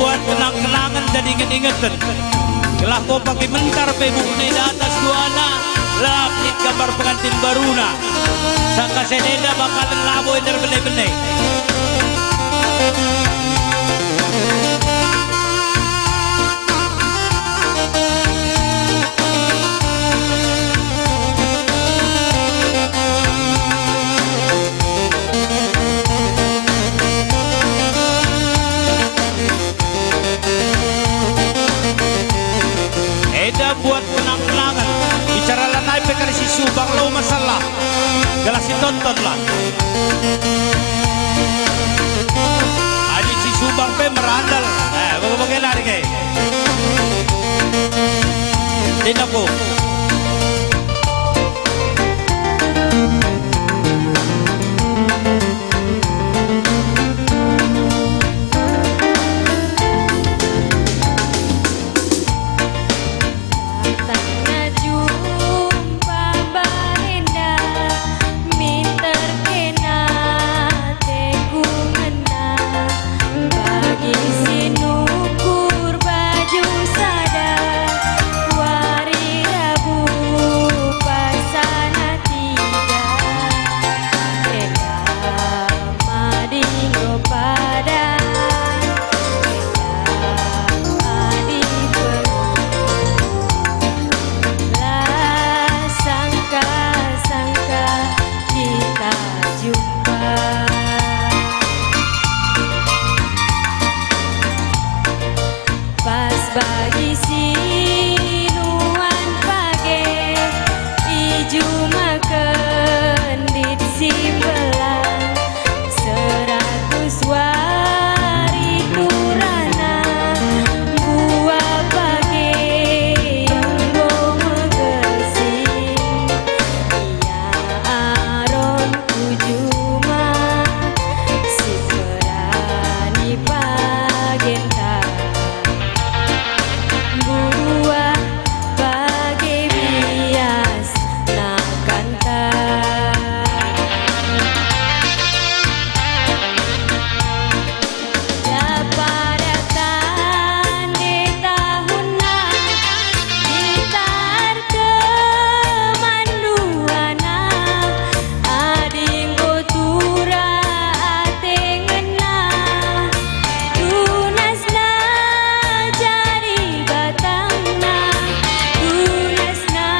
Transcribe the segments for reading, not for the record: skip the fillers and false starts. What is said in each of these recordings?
buat kenang-kenangan dan inget-ingetan. Kelah ko pakai mentar pebukne di atas duana, lapit kabar pengantin baruna. Sangka seneda bakalan laboy terbene-bene. Buat kenang-kenangan bicara lanai pekali si subang lo masalah galas si tonton lah adik si subang pe merandal bagai lari kayak tidak ko bagi sinuan page iju makan di simbelan 100 wari turana buah page yang megesing ia aron kujuma si perani pagenta buah bagai bias nak kantar dapat datang di tahunan gitar kemanduana ading gotura atengena tunasna jadi batangna tunasna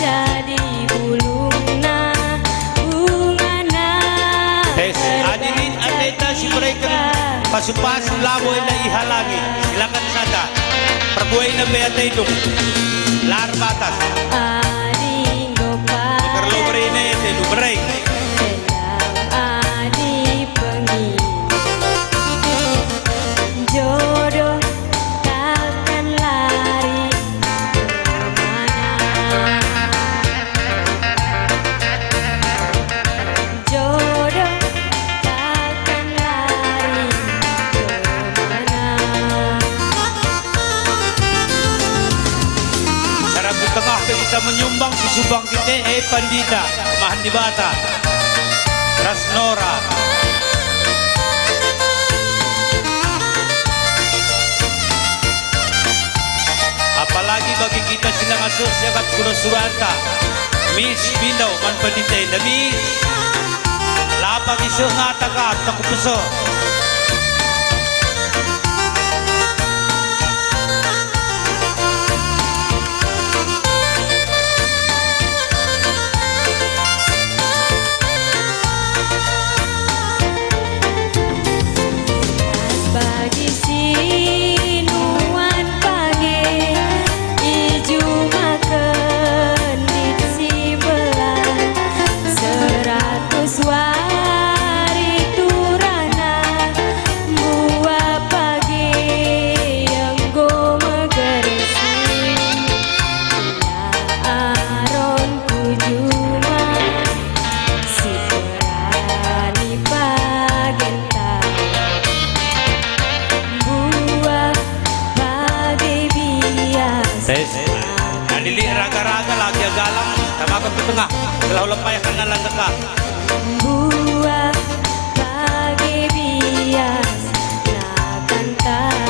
jadi bulungna bungana adilin ateta si mereka pasu-pasu laboy na ihalangi silakan saja perbuay na beata itu lar batas ading perlu beri na itu beri adi pengi jodoh takkan lari kemana jodoh takkan lari kemana cara tengah kita menyumbang si subang kita Pandita Mahandibata Rasnora apalagi bagi kita sedang asuh siagat Kuno Surata Miss Bindau man Pandita na Miss lapag iso nga takat takupuso bagi sinuan page iju makan di simbelan 100 wari turana buah page yang go megersing ia aron kujuma si perani pagenta buah bagai bias Nadili raga-raga lagi galang tamakot ke tengah kalau lepay akan nalang dekat buah bagai bias nak kantar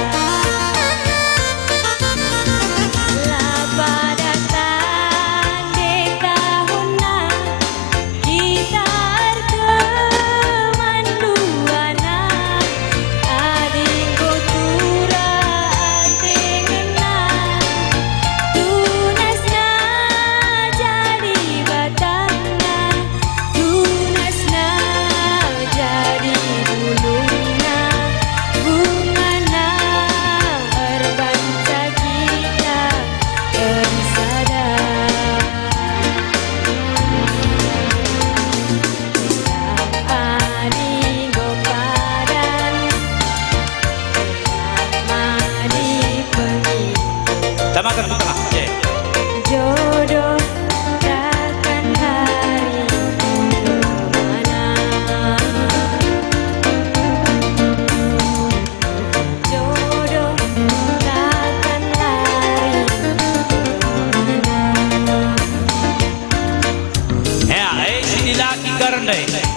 Rendai.